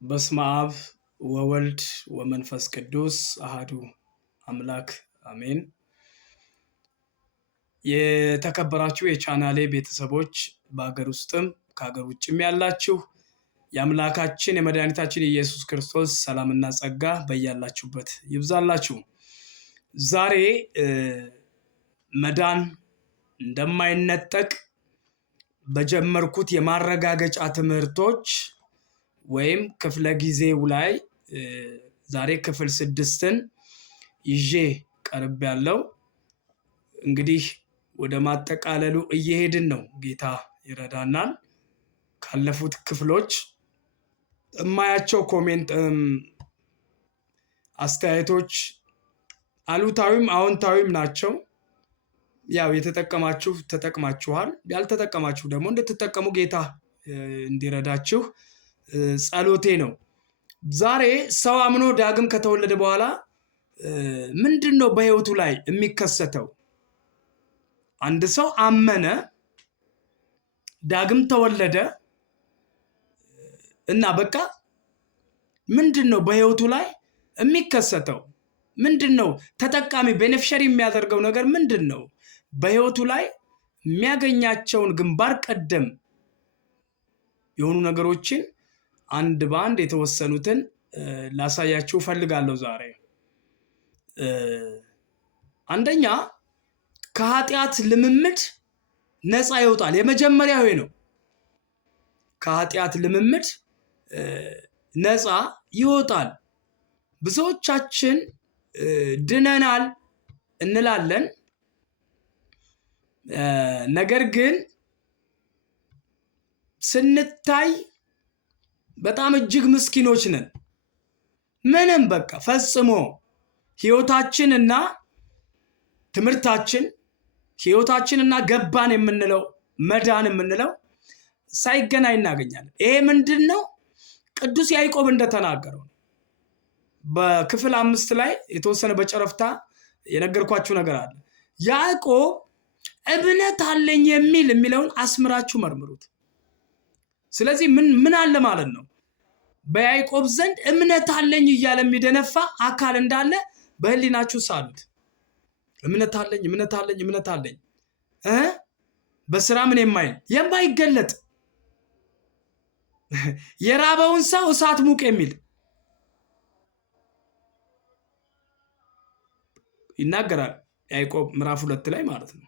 በስመ አብ ወወልድ ወመንፈስ ቅዱስ አሃዱ አምላክ አሜን። የተከበራችሁ የቻናሌ ቤተሰቦች በአገር ውስጥም ከአገር ውጭም ያላችሁ የአምላካችን የመድኃኒታችን የኢየሱስ ክርስቶስ ሰላምና ጸጋ በያላችሁበት ይብዛላችሁ። ዛሬ መዳን እንደማይነጠቅ በጀመርኩት የማረጋገጫ ትምህርቶች ወይም ክፍለ ጊዜው ላይ ዛሬ ክፍል 6ን ይዤ ቀርብ ያለው እንግዲህ ወደ ማጠቃለሉ እየሄድን ነው። ጌታ ይረዳናል። ካለፉት ክፍሎች እማያቸው ኮሜንት አስተያየቶች አሉታዊም አዎንታዊም ናቸው። ያው የተጠቀማችሁ ተጠቅማችኋል፣ ያልተጠቀማችሁ ደግሞ እንድትጠቀሙ ጌታ እንዲረዳችሁ ጸሎቴ ነው። ዛሬ ሰው አምኖ ዳግም ከተወለደ በኋላ ምንድነው በህይወቱ ላይ የሚከሰተው? አንድ ሰው አመነ፣ ዳግም ተወለደ እና በቃ ምንድነው በህይወቱ ላይ የሚከሰተው? ምንድነው ተጠቃሚ ቤኔፊሻሪ የሚያደርገው ነገር ምንድነው? በህይወቱ ላይ የሚያገኛቸውን ግንባር ቀደም የሆኑ ነገሮችን አንድ በአንድ የተወሰኑትን ላሳያችሁ ፈልጋለሁ ዛሬ። አንደኛ ከኃጢአት ልምምድ ነፃ ይወጣል። የመጀመሪያው ነው። ከኃጢአት ልምምድ ነፃ ይወጣል። ብዙዎቻችን ድነናል እንላለን፣ ነገር ግን ስንታይ በጣም እጅግ ምስኪኖች ነን። ምንም በቃ ፈጽሞ ህይወታችንና ትምህርታችን ህይወታችንና ገባን የምንለው መዳን የምንለው ሳይገናኝ እናገኛለን። ይሄ ምንድነው? ቅዱስ ያዕቆብ እንደተናገረው በክፍል 5 ላይ የተወሰነ በጨረፍታ የነገርኳችሁ ነገር አለ። ያዕቆብ እምነት አለኝ የሚለውን አስምራችሁ መርምሩት። ስለዚህ ምን አለ ማለት ነው? በያዕቆብ ዘንድ እምነት አለኝ እያለ የሚደነፋ አካል እንዳለ በህሊናችሁ ሳሉት። እምነት አለኝ በስራ ምን የማይገለጥ የራበውን ሰው እሳት ሙቅ የሚል ይናገራል ያዕቆብ ምዕራፍ 2 ላይ ማለት ነው።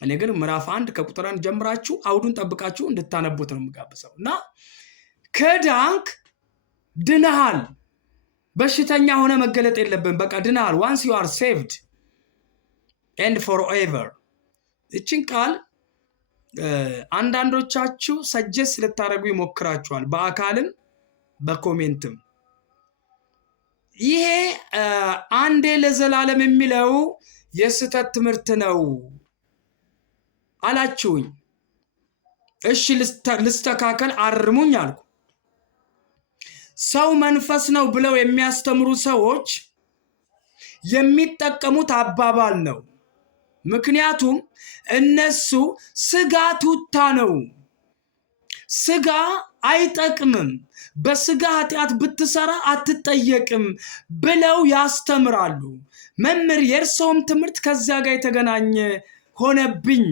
እኔ ግን ምዕራፍ 1 ከቁጥር 1 ጀምራችሁ አውዱን ጠብቃችሁ እንድታነቡት ነው የምጋብዘው። እና ከዳንክ ድነሃል። በሽተኛ ሆነ መገለጥ የለብን። በቃ ድነሃል። once you are saved and forever። እቺን ቃል አንዳንዶቻችሁ ሰጀስት ልታደርጉ ይሞክራችኋል፣ በአካልም በኮሜንትም። ይሄ አንዴ ለዘላለም የሚለው የስተት ትምህርት ነው አላችሁኝ። እሺ ልስተካከል፣ አርሙኝ አልኩ። ሰው መንፈስ ነው ብለው የሚያስተምሩ ሰዎች የሚጠቀሙት አባባል ነው። ምክንያቱም እነሱ ስጋ ቱታ ነው፣ ስጋ አይጠቅምም፣ በስጋ ኃጢአት ብትሰራ አትጠየቅም ብለው ያስተምራሉ። መምህር የእርሶም ትምህርት ከዚያ ጋር የተገናኘ ሆነብኝ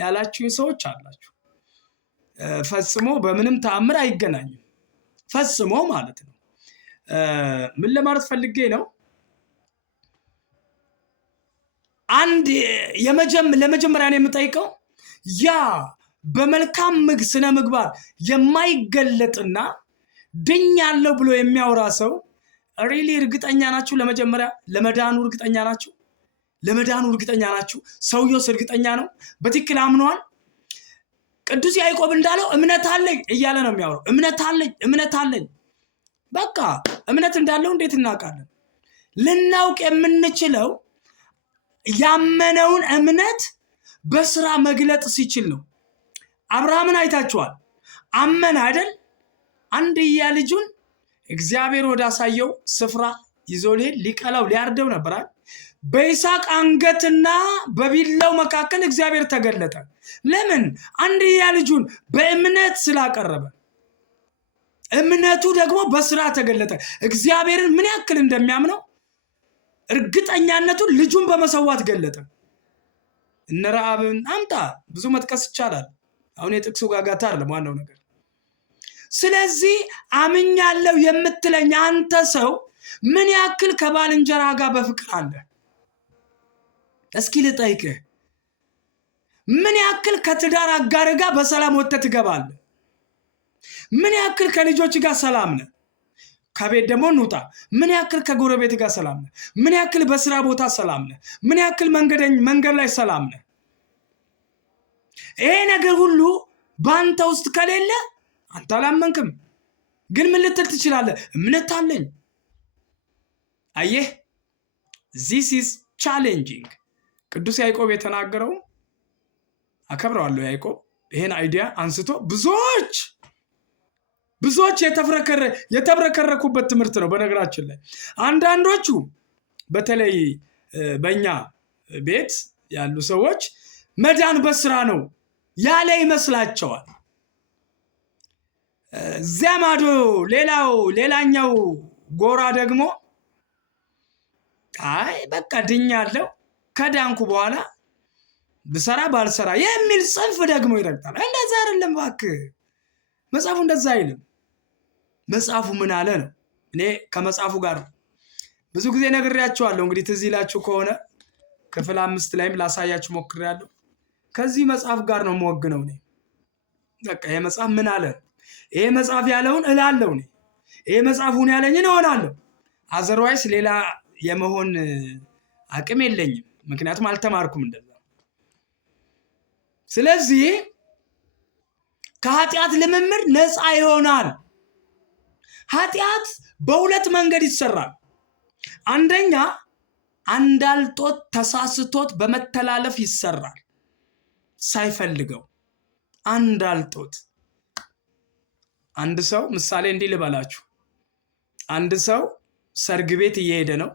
ያላችሁ ሰዎች አላችሁ። ፈጽሞ በምንም ተአምር አይገናኝም። ፈጽሞ ማለት ነው። ምን ለማለት ፈልጌ ነው? አንድ ለመጀመሪያ ነው የምጠይቀው፣ ያ በመልካም ስነ ምግባር የማይገለጥና ድኛለሁ ብሎ የሚያወራ ሰው ሪሊ እርግጠኛ ናችሁ? ለመጀመሪያ ለመዳኑ እርግጠኛ ናችሁ? ለመዳኑ እርግጠኛ ናችሁ? ሰውየውስ እርግጠኛ ነው? በትክክል አምኗል? ቅዱስ ያዕቆብ እንዳለው እምነት አለኝ እያለ ነው የሚያወራው። እምነት አለኝ። በቃ እምነት እንዳለው እንዴት እናውቃለን? ልናውቅ የምንችለው ያመነውን እምነት በስራ መግለጥ ሲችል ነው። አብርሃምን አይታችኋል። አመነ አይደል? አንድያ ልጁን እግዚአብሔር ወዳሳየው ስፍራ ይዞ ሊቀላው ሊያርደው ነበራል። በይስሐቅ አንገትና በቢላው መካከል እግዚአብሔር ተገለጠ። ለምን? አንድያ ልጁን በእምነት ስላቀረበ። እምነቱ ደግሞ በስራ ተገለጠ። እግዚአብሔርን ምን ያክል እንደሚያምነው እርግጠኛነቱን ልጁን በመሰዋት ገለጠ። እነ ረዓብን አምጣ ብዙ መጥቀስ ይቻላል። አሁን የጥቅሱ ጋጋታ አይደለም ዋናው ነገር። ስለዚህ አምኛለሁ የምትለኝ አንተ ሰው ምን ያክል ከባልንጀራ ጋር በፍቅር አለ? እስኪ ልጠይቅህ፣ ምን ያክል ከትዳር አጋር ጋር በሰላም ወጥተህ ትገባለህ? ምን ያክል ከልጆች ጋር ሰላም ነህ? ከቤት ደግሞ እንውጣ። ምን ያክል ከጎረቤት ጋር ሰላም ነህ? ምን ያክል በስራ ቦታ ሰላም ነህ? ምን ያክል መንገድ ላይ ሰላም ነህ? ይሄ ነገር ሁሉ በአንተ ውስጥ ከሌለ አንተ አላመንክም። ግን ምን ልትል ትችላለህ? እምነት አለኝ። አየህ፣ this is challenging። ቅዱስ ያዕቆብ የተናገረው አከብረዋለሁ። ያዕቆብ ይሄን አይዲያ አንስቶ ብዙዎች የተብረከረኩበት ትምህርት ነው። በነገራችን ላይ አንዳንዶቹ በተለይ በእኛ ቤት ያሉ ሰዎች መዳን በስራ ነው ያለ ይመስላቸዋል። እዚያ ማዶ ሌላኛው ጎራ ደግሞ አይ በቃ ድኛለሁ ከዳንኩ በኋላ ብሰራ ባልሰራ የሚል ጽንፍ ደግሞ ይረግጣል። እንደዛ አይደለም እባክህ፣ መጽሐፉ እንደዛ አይልም። መጽሐፉ ምን አለ ነው። እኔ ከመጽሐፉ ጋር ብዙ ጊዜ ነግሬያቸዋለሁ። እንግዲህ ትዝ ይላችሁ ከሆነ ክፍል 5 ላይም ላሳያችሁ ሞክሬያለሁ። ከዚህ መጽሐፍ ጋር ነው የምወግነው እኔ። በቃ ይሄ መጽሐፍ ምን አለ፣ ይሄ መጽሐፍ ያለውን እላለሁ እኔ፣ ይሄ መጽሐፉን ያለኝን እሆናለሁ። አዘርዋይስ ሌላ የመሆን አቅም የለኝም፣ ምክንያቱም አልተማርኩም እንደዛ። ስለዚህ ከኃጢአት ልምምድ ነፃ ይሆናል። ኃጢአት በሁለት መንገድ ይሰራል። አንደኛ አንዳልጦት ተሳስቶት በመተላለፍ ይሰራል። ሳይፈልገው አንዳልጦት። አንድ ሰው ምሳሌ እንዲህ ልበላችሁ። አንድ ሰው ሰርግ ቤት እየሄደ ነው፣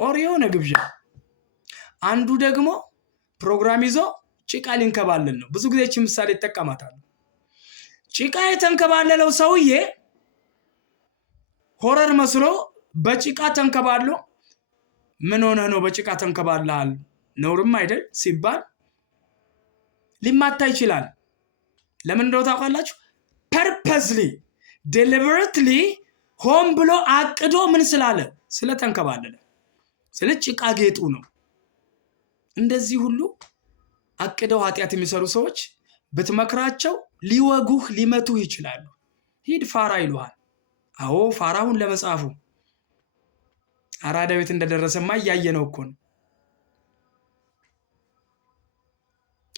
ኦር የሆነ ግብዣ። አንዱ ደግሞ ፕሮግራም ይዞ ጭቃ ሊንከባለል ነው። ብዙ ጊዜ እቺ ምሳሌ ይጠቀማታል። ጭቃ የተንከባለለው ሰውዬ ሆረር መስሎ በጭቃ ተንከባሎ ምን ሆነ ነው በጭቃ ተንከባለሃል ነውርም አይደል ሲባል ሊማታ ይችላል። ለምን እንደው ታውቃላችሁ? ፐርፐስሊ ዴሊበሬትሊ ሆን ብሎ አቅዶ ምን ስላለ ስለተንከባለለ፣ ስለ ጭቃ ጌጡ ነው። እንደዚህ ሁሉ አቅደው ኃጢአት የሚሰሩ ሰዎች ብትመክራቸው ሊወጉህ ሊመቱህ ይችላሉ። ሂድ ፋራ ይሉሃል። አዎ ፋራውን ለመጻፉ አራዳ ቤት እንደደረሰማ እያየነው እኮ ነው።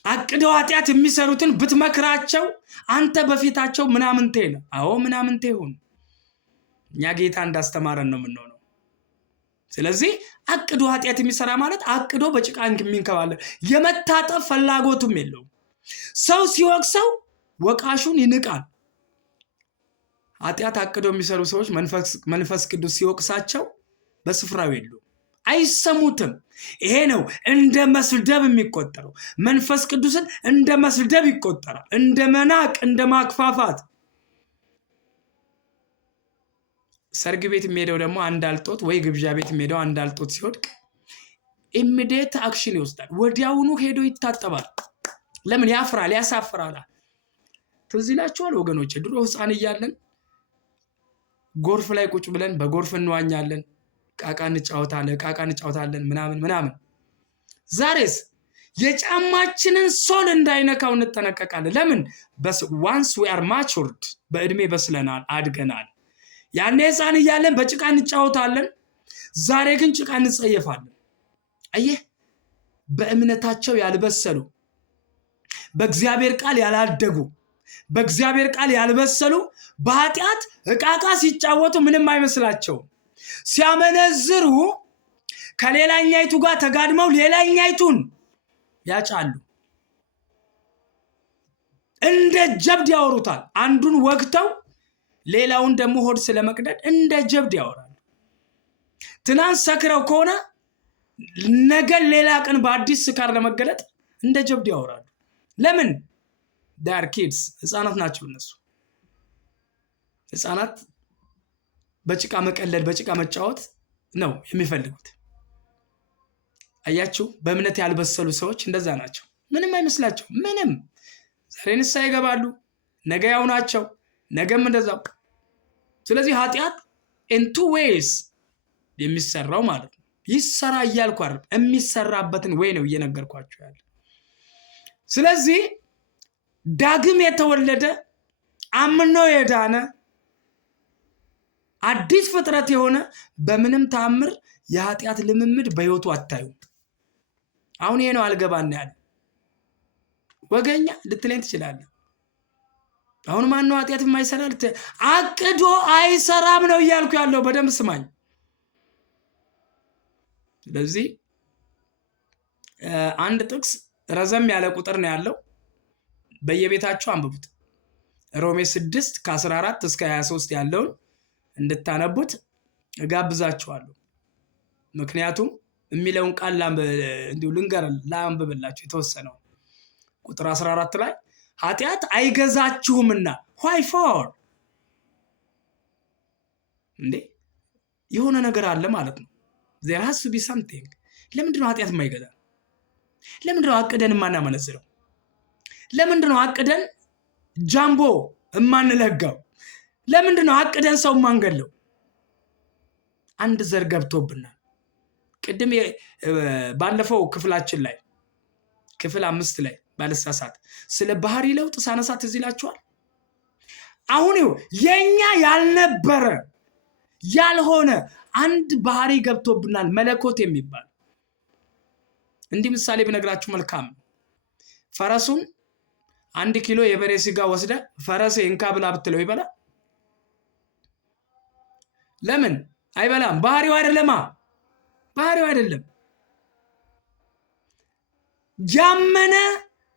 አቅደው ኃጢአት የሚሰሩትን ብትመክራቸው አንተ በፊታቸው ምናምንቴ ነው። አዎ ምናምንቴ ሁን። እኛ ጌታ እንዳስተማረን ነው የምንሆነው። ስለዚህ አቅዶ ኃጢአት የሚሰራ ማለት አቅዶ በጭቃ የሚንከባለል የመታጠብ ፍላጎቱም የለውም። ሰው ሲወቅሰው ወቃሹን ይንቃል። ኃጢአት አቅዶ የሚሰሩ ሰዎች መንፈስ ቅዱስ ሲወቅሳቸው በስፍራው የሉም፣ አይሰሙትም። ይሄ ነው እንደ መስደብ የሚቆጠረው። መንፈስ ቅዱስን እንደ መስደብ ይቆጠራል፣ እንደ መናቅ፣ እንደ ማክፋፋት። ሰርግ ቤት የሚሄደው ደግሞ አንዳልጦት ወይ ግብዣ ቤት የሚሄደው አንዳልጦት ሲወድቅ ኢሚዲየት አክሽን ይወስዳል። ወዲያውኑ ሄዶ ይታጠባል። ለምን? ያፍራል፣ ያሳፍራል። ትዝ ይላችኋል ወገኖች፣ ድሮ ህፃን እያለን ጎርፍ ላይ ቁጭ ብለን በጎርፍ እንዋኛለን፣ ቃቃ እንጫወታለን ምናምን። ዛሬስ የጫማችንን ሶል እንዳይነካው እንጠነቀቃለን። ለምን? once we are matured በእድሜ በስለናል፣ አድገናል። ያኔ ህፃን እያለን በጭቃ እንጫወታለን፣ ዛሬ ግን ጭቃ እንጸየፋለን። አየህ፣ በእምነታቸው ያልበሰሉ፣ በእግዚአብሔር ቃል ያላደጉ፣ በእግዚአብሔር ቃል ያልበሰሉ በኃጢአት እቃቃ ሲጫወቱ ምንም አይመስላቸው። ሲያመነዝሩ ከሌላኛይቱ ጋር ተጋድመው ሌላኛይቱን ያጫሉ። እንደ ጀብድ ያወሩታል። አንዱን ወግተው ሌላውን ደግሞ ሆድ ስለመቅደድ እንደ ጀብድ ያወራሉ። ትናንት ሰክረው ከሆነ ነገ ሌላ ቀን በአዲስ ስካር ለመገለጥ እንደ ጀብድ ያወራሉ። ለምን? ዳር ኪድስ፣ ህፃናት ናቸው እነሱ። ህፃናት በጭቃ መቀለድ በጭቃ መጫወት ነው የሚፈልጉት። አያችሁ፣ በእምነት ያልበሰሉ ሰዎች እንደዛ ናቸው። ምንም አይመስላቸው። ምንም ዛሬ ንስሐ ይገባሉ፣ ነገ ያው ናቸው፣ ነገም እንደዛው። ስለዚህ ኃጢአት in two ways የሚሰራው ማለት ነው። ይሰራ እያልኩ አይደል፣ የሚሰራበትን ወይ ነው እየነገርኳችሁ ያለ። ስለዚህ ዳግም የተወለደ አምኖ የዳነ አዲስ ፍጥረት የሆነ በምንም ተአምር የኃጢአት ልምምድ በህይወቱ አታዩ። አሁን ይሄ ነው አልገባን ያለ ወገኛ ልትለኝ ትችላለህ። አሁን ማን ነው ኃጢአት የማይሰራ? አቅዶ አይሰራም ነው እያልኩ ያለው። በደንብ ስማኝ። ስለዚህ አንድ ጥቅስ ረዘም ያለ ቁጥር ነው ያለው፣ በየቤታችሁ አንብቡት። ሮሜ 6 ከ14 እስከ 23 ያለውን እንድታነቡት እጋብዛችኋለሁ። ምክንያቱም የሚለውን ቃል እንዲሁ ላንብብላችሁ የተወሰነው። ቁጥር 14 ላይ ኃጢአት አይገዛችሁምና why for እንዴ የሆነ ነገር አለ ማለት ነው። there has to be something። ለምንድነው ኃጢአት የማይገዛ? ለምንድነው አቅደን የማናመነዝረው? ለምንድነው አቅደን ጃምቦ የማንለጋው? ለምንድነው አቅደን ሰው የማንገለው? አንድ ዘር ገብቶብናል። ቅድም ባለፈው ክፍላችን ላይ ክፍል 5 ላይ ባለሳሳት ስለ ባህሪ ለውጥ ሳነሳት እዚህ ይላችኋል። አሁን የኛ ያልነበረ ያልሆነ አንድ ባህሪ ገብቶብናል፣ መለኮት የሚባል። እንዲህ ምሳሌ ብነግራችሁ መልካም። ፈረሱን 1 ኪሎ የበሬ ስጋ ወስደ ፈረሴ እንካ ብላ ብትለው ይበላል? ለምን አይበላም? ባህሪው አይደለማ። ባህሪው አይደለም። ያመነ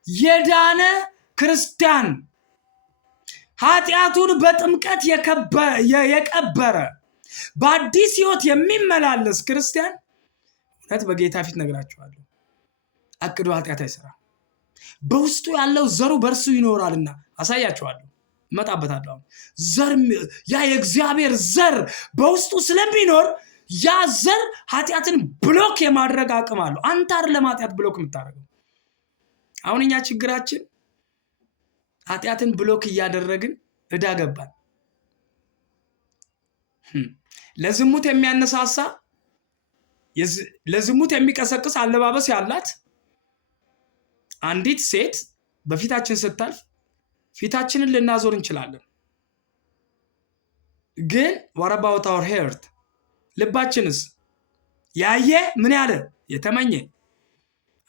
የዳነ ክርስቲያን ኃጢአቱን በጥምቀት የቀበረ በአዲስ ህይወት የሚመላለስ ክርስቲያን እውነት በጌታ ፊት ነግራችኋለሁ፣ አቅዶ ኃጢአት አይሰራም። በውስጡ ያለው ዘሩ በእርሱ ይኖራልና አሳያችኋለሁ፣ እመጣበታለሁ። ዘር ያ የእግዚአብሔር ዘር በውስጡ ስለሚኖር ያ ዘር ኃጢአትን ብሎክ የማድረግ አቅም አለው። አንተ አይደለም ኃጢአት ብሎክ የምታደርገው። አሁን እኛ ችግራችን ኃጢአትን ብሎክ እያደረግን እዳ ገባን። ለዝሙት የሚያነሳሳ ለዝሙት የሚቀሰቅስ አለባበስ ያላት አንዲት ሴት በፊታችን ስታልፍ ፊታችንን ልናዞር እንችላለን። ግን what about our heart? ልባችንስ ያየ ምን ያለ የተመኘ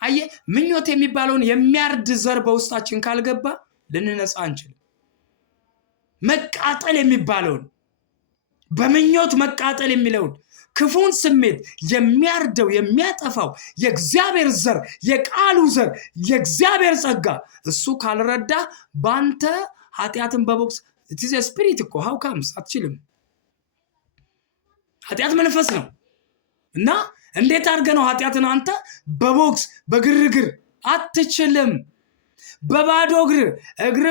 አየ ምኞት የሚባለውን የሚያርድ ዘር በውስጣችን ካልገባ ልንነጻ አንችልም። መቃጠል የሚባለውን በምኞት መቃጠል የሚለውን ክፉን ስሜት የሚያርደው የሚያጠፋው የእግዚአብሔር ዘር የቃሉ ዘር የእግዚአብሔር ጸጋ እሱ ካልረዳ ባንተ ኃጢአትን በቦክስ it is a spirit እኮ how comes አትችልም። ኃጢአት መንፈስ ነው እና እንዴት አድርገህ ነው ኃጢአትን አንተ በቦክስ በግርግር አትችልም። በባዶ እግር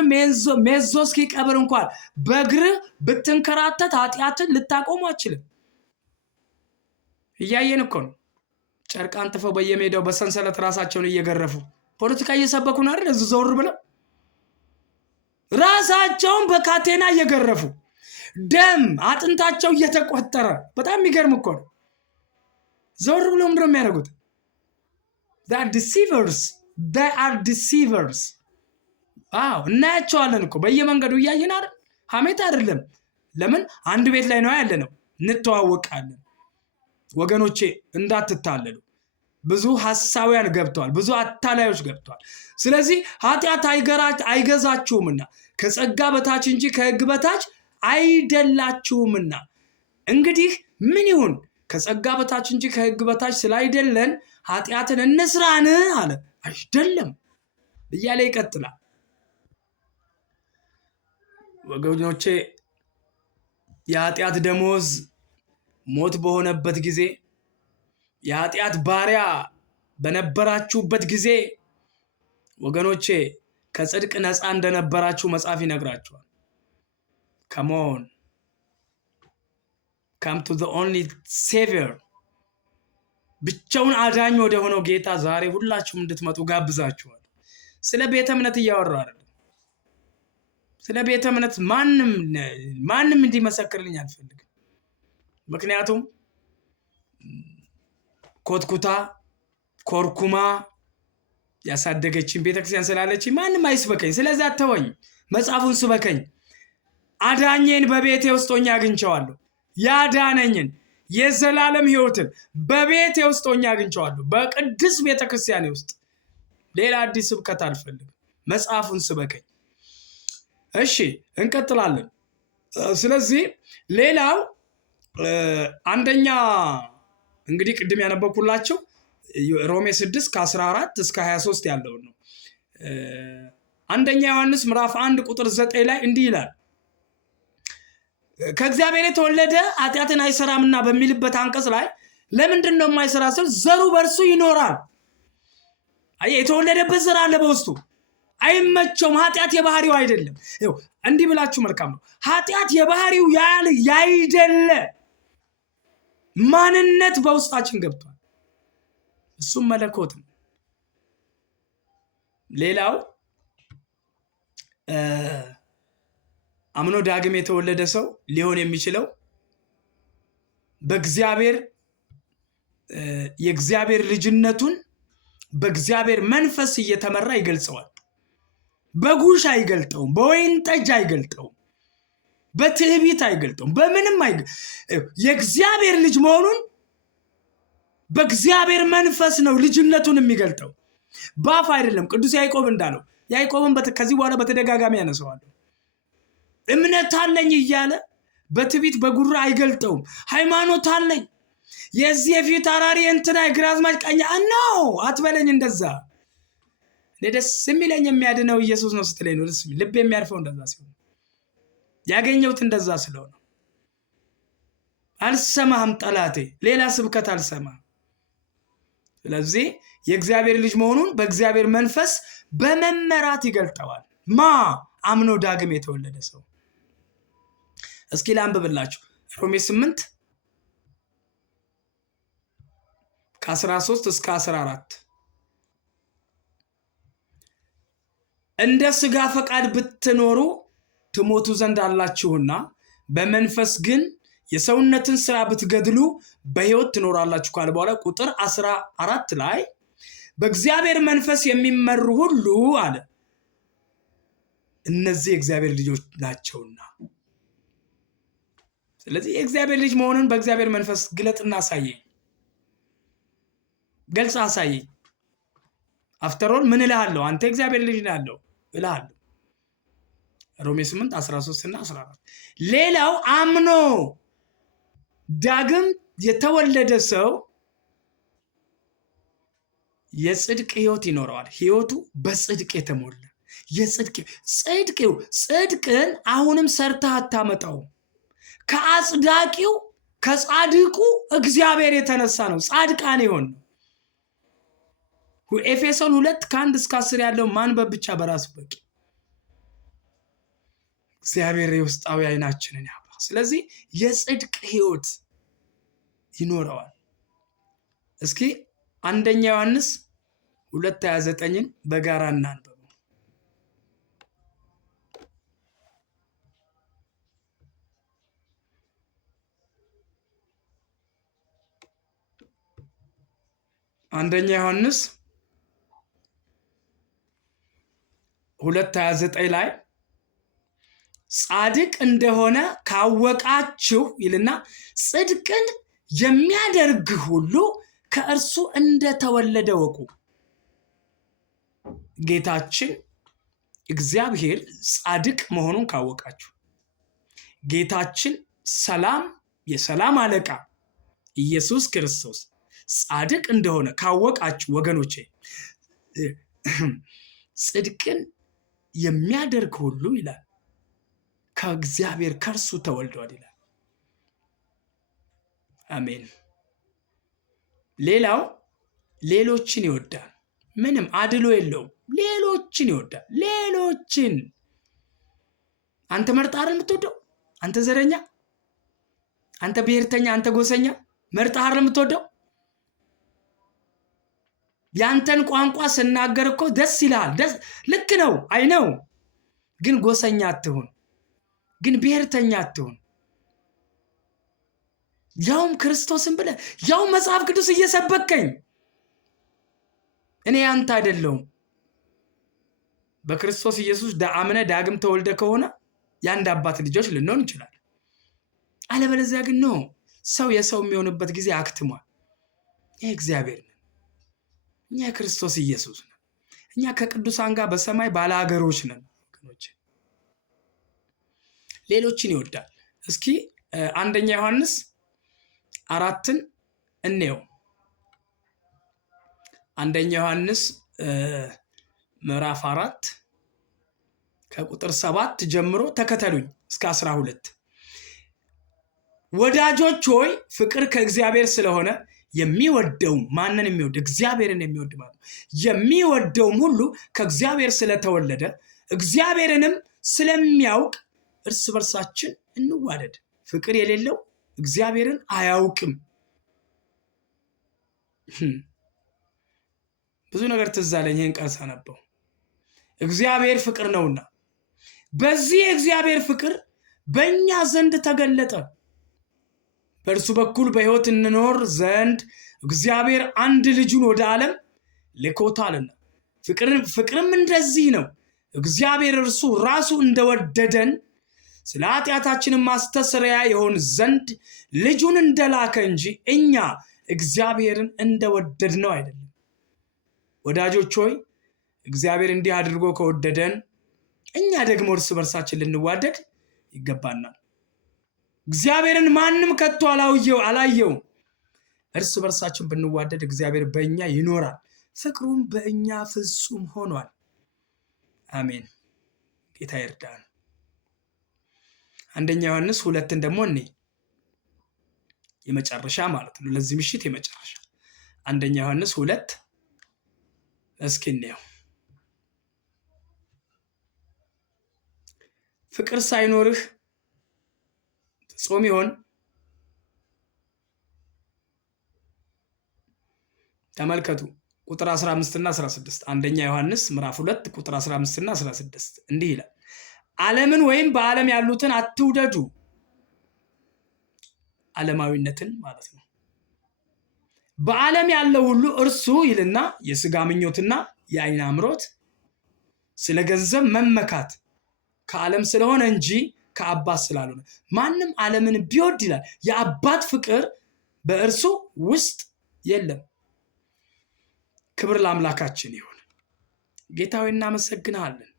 ሜዞ እስኪቀብር እንኳን በእግር ብትንከራተት ኃጢአትን ልታቆም አትችልም። እያየን እኮ ነው። ጨርቅ አንጥፈው በየሜዳው በሰንሰለት ራሳቸውን እየገረፉ ፖለቲካ እየሰበኩ ነው አይደል? እዚህ ዘወር ብለው ራሳቸውን በካቴና እየገረፉ ደም አጥንታቸው እየተቆጠረ በጣም የሚገርም እኮ ነው። ዘወር ብለው ምንድን ነው የሚያደርጉት? they are deceivers። አዎ እናያቸዋለን እኮ በየመንገዱ እያየን አይደል? ሐሜት አይደለም። ለምን አንድ ቤት ላይ ነው ያለ ነው፣ እንተዋወቃለን። ወገኖቼ እንዳትታለሉ። ብዙ ሐሳውያን ገብተዋል፣ ብዙ አታላዮች ገብተዋል። ስለዚህ ኃጢአት አይገዛችሁምና ከጸጋ በታች እንጂ ከሕግ በታች አይደላችሁምና። እንግዲህ ምን ይሁን? ከጸጋ በታች እንጂ ከሕግ በታች ስላይደለን ኃጢአትን እንስራን አለ? አይደለም እያለ ይቀጥላል። ወገኖቼ የኃጢአት ደሞዝ ሞት በሆነበት ጊዜ የኃጢአት ባሪያ በነበራችሁበት ጊዜ ወገኖቼ ከጽድቅ ነፃ እንደነበራችሁ መጽሐፍ ይነግራችኋል። ከሞን come to the only savior ብቻውን አዳኝ ወደ ሆነው ጌታ ዛሬ ሁላችሁም እንድትመጡ ጋብዛችኋል። ስለ ቤተ እምነት እያወራሁ አይደለም። ስለ ቤተ እምነት ማንም እንዲመሰክርልኝ አልፈልግም። ምክንያቱም ኮትኩታ ኮርኩማ ያሳደገችኝ ቤተክርስቲያን ስላለችኝ ማንም አይስበከኝ። ስለዚህ አተወኝ፣ መጽሐፉን ስበከኝ። አዳኘን በቤቴ ውስጥ ሆኜ አግኝቼዋለሁ። ያዳነኝን የዘላለም ሕይወትን በቤቴ ውስጥ ሆኜ አግኝቼዋለሁ። በቅዱስ ቤተክርስቲያን ውስጥ ሌላ አዲስ ስብከት አልፈልግም። መጽሐፉን ስበከኝ። እሺ እንቀጥላለን። ስለዚህ ሌላው አንደኛ እንግዲህ ቅድም ያነበብኩላችሁ ሮሜ 6 ከ14 እስከ 23 ያለው ነው። አንደኛ ዮሐንስ ምዕራፍ 1 ቁጥር 9 ላይ እንዲህ ይላል፣ ከእግዚአብሔር የተወለደ ኃጢአትን አይሰራምና በሚልበት አንቀጽ ላይ ለምንድን ነው የማይሰራ ስል ዘሩ በእርሱ ይኖራል። የተወለደበት ዘር አለ በውስጡ። አይመቸውም። ኃጢአት የባህሪው አይደለም። እንዲህ ብላችሁ መልካም ነው። ኃጢአት የባህሪው ያይደለ ማንነት በውስጣችን ገብቷል። እሱም መለኮት ነው። ሌላው አምኖ ዳግም የተወለደ ሰው ሊሆን የሚችለው በእግዚአብሔር የእግዚአብሔር ልጅነቱን በእግዚአብሔር መንፈስ እየተመራ ይገልጸዋል። በጉሽ አይገልጠውም፣ በወይን ጠጅ አይገልጠውም፣ በትዕቢት አይገልጠውም፣ በምንም የእግዚአብሔር ልጅ መሆኑን በእግዚአብሔር መንፈስ ነው ልጅነቱን የሚገልጠው፣ በአፍ አይደለም። ቅዱስ ያዕቆብ እንዳለው ያዕቆብን ከዚህ በኋላ በተደጋጋሚ ያነሳዋል። እምነት አለኝ እያለ በትዕቢት በጉራ አይገልጠውም። ሃይማኖት አለኝ የዚህ የፊት አራሪ እንትና ግራዝማች ቀኛ ነው አትበለኝ። እንደዛ ደስ የሚለኝ የሚያድነው ኢየሱስ ነው ስትለኝ ነው ደስ ልብ የሚያርፈው። እንደዛ ሲሆን ያገኘሁት እንደዛ ስለሆነ አልሰማህም ጠላቴ፣ ሌላ ስብከት አልሰማህም። ስለዚህ የእግዚአብሔር ልጅ መሆኑን በእግዚአብሔር መንፈስ በመመራት ይገልጠዋል። አምኖ ዳግም የተወለደ ሰው። እስኪ ላንብብላችሁ ሮሜ 8 ከ13 እስከ 14 እንደ ሥጋ ፈቃድ ብትኖሩ ትሞቱ ዘንድ አላችሁና በመንፈስ ግን የሰውነትን ሥራ ብትገድሉ በሕይወት ትኖራላችሁ ካለ በኋላ ቁጥር 14 ላይ በእግዚአብሔር መንፈስ የሚመሩ ሁሉ አለ እነዚህ የእግዚአብሔር ልጆች ናቸውና። ስለዚህ የእግዚአብሔር ልጅ መሆኑን በእግዚአብሔር መንፈስ ግለጥና አሳየኝ፣ ገልጽ አሳየኝ። አፍተሮል ምን እልሃለሁ? አንተ እግዚአብሔር ልጅ ነህ አለው እልሃለሁ። ሮሜ 8 13 እና 14። ሌላው አምኖ ዳግም የተወለደ ሰው የጽድቅ ሕይወት ይኖረዋል። ሕይወቱ በጽድቅ የተሞላ ጽድቅን አሁንም ሰርተህ አታመጣው። ከአጽዳቂው ከጻድቁ እግዚአብሔር የተነሳ ነው ጻድቃን ይሆን። ኤፌሶን 2 ከ1 እስከ 10 ያለው ማንበብ ብቻ በራሱ በቂ። እግዚአብሔር የውስጣዊ አይናችንን ያብራ። ስለዚህ የጽድቅ ሕይወት ይኖረዋል። እስኪ አንደኛ ዮሐንስ 2:29 በጋራ እናንብብ። አንደኛ ዮሐንስ 2:29 ላይ ጻድቅ እንደሆነ ካወቃችሁ ይልና ጽድቅን የሚያደርግ ሁሉ ከእርሱ እንደተወለደ ወቁ። ጌታችን እግዚአብሔር ጻድቅ መሆኑን ካወቃችሁ፣ ጌታችን ሰላም የሰላም አለቃ ኢየሱስ ክርስቶስ ጻድቅ እንደሆነ ካወቃችሁ ወገኖቼ ጽድቅን የሚያደርግ ሁሉ ይላል ከእግዚአብሔር ከእርሱ ተወልዷል ይላል። አሜን። ሌላው ሌሎችን ይወዳል። ምንም አድሎ የለውም። ሌሎችን ይወዳል። ሌሎችን አንተ መርጣ አይደል የምትወደው? አንተ ዘረኛ አንተ ብሔርተኛ፣ አንተ ጎሰኛ መርጠህ አይደል የምትወደው? ያንተን ቋንቋ ስናገር እኮ ደስ ይልሃል። ልክ ነው፣ አይነው። ግን ጎሰኛ አትሁን፣ ግን ብሔርተኛ አትሁን። ያውም ክርስቶስን ብለህ ያው መጽሐፍ ቅዱስ እየሰበከኝ እኔ አንተ አይደለሁም። በክርስቶስ ኢየሱስ አምነህ ዳግም ተወልደ ከሆነ የአንድ አባት ልጆች ልንሆን እንችላለን። አለበለዚያ ግን ነው ሰው የሰው የሚሆንበት ጊዜ አክትሟል። ይህ እግዚአብሔር ነን፣ እኛ የክርስቶስ ኢየሱስ ነን። እኛ ከቅዱሳን ጋር በሰማይ ባለሀገሮች ነን። ሌሎችን ይወዳል። እስኪ አንደኛ ዮሐንስ 4 እንየው። አንደኛ ዮሐንስ ምዕራፍ 4 ከቁጥር 7 ጀምሮ ተከተሉኝ እስከ 12። ወዳጆች ሆይ ፍቅር ከእግዚአብሔር ስለሆነ የሚወደው ማንን የሚወድ? እግዚአብሔርን የሚወድ ማለት ነው። የሚወደውም ሁሉ ከእግዚአብሔር ስለተወለደ እግዚአብሔርንም ስለሚያውቅ እርስ በርሳችን እንዋደድ። ፍቅር የሌለው እግዚአብሔርን አያውቅም። ብዙ ነገር ትዝ አለኝ ይህን ቃል ሳነበው። እግዚአብሔር ፍቅር ነውና በዚህ የእግዚአብሔር ፍቅር በእኛ ዘንድ ተገለጠ፣ በእርሱ በኩል በሕይወት እንኖር ዘንድ እግዚአብሔር አንድ ልጁን ወደ ዓለም ልኮታልና። ፍቅርም እንደዚህ ነው፣ እግዚአብሔር እርሱ ራሱ እንደወደደን ስለ ኃጢአታችንን ማስተስረያ የሆን ዘንድ ልጁን እንደላከ እንጂ እኛ እግዚአብሔርን እንደወደድ ነው አይደለም። ወዳጆች ሆይ እግዚአብሔር እንዲህ አድርጎ ከወደደን እኛ ደግሞ እርስ በርሳችን ልንዋደድ ይገባናል። እግዚአብሔርን ማንም ከቶ አላየውም። እርስ በርሳችን ብንዋደድ እግዚአብሔር በእኛ ይኖራል፣ ፍቅሩም በእኛ ፍጹም ሆኗል። አሜን። ጌታ ይርዳን። አንደኛ ዮሐንስ 2 ደግሞ እኔ የመጨረሻ ማለት ነው፣ ለዚህ ምሽት የመጨረሻ አንደኛ ዮሐንስ 2 እስኪ እንየው። ፍቅር ሳይኖርህ ጾም ይሆን? ተመልከቱ ቁጥር 15 እና 16። አንደኛ ዮሐንስ ምዕራፍ 2 ቁጥር 15 እና 16 እንዲህ ይላል፣ ዓለምን ወይም በዓለም ያሉትን አትውደዱ። ዓለማዊነትን ማለት ነው። በዓለም ያለው ሁሉ እርሱ ይልና የሥጋ ምኞትና የዓይን አምሮት፣ ስለ ገንዘብ መመካት ከዓለም ስለሆነ እንጂ ከአባት ስላልሆነ ማንም ዓለምን ቢወድ ይላል የአባት ፍቅር በእርሱ ውስጥ የለም። ክብር ለአምላካችን ይሁን። ጌታ ሆይ እናመሰግንሃለን።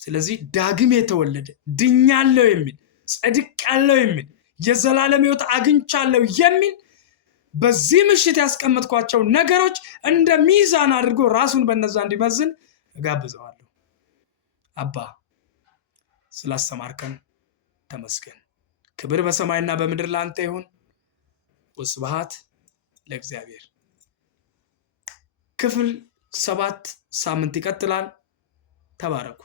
ስለዚህ ዳግም የተወለደ ድኛለሁ የሚል ጸድቄያለሁ የሚል የዘላለም ሕይወት አግኝቻለሁ የሚል በዚህ ምሽት ያስቀመጥኳቸው ነገሮች እንደ ሚዛን አድርጎ ራሱን በነዛ እንዲመዝን እጋብዘዋለሁ። አባ ስላስተማርከን ተመስገን። ክብር በሰማይና በምድር ለአንተ ይሁን። ወስብሐት ለእግዚአብሔር። ክፍል 7 ሳምንት ይቀጥላል። ተባረኩ።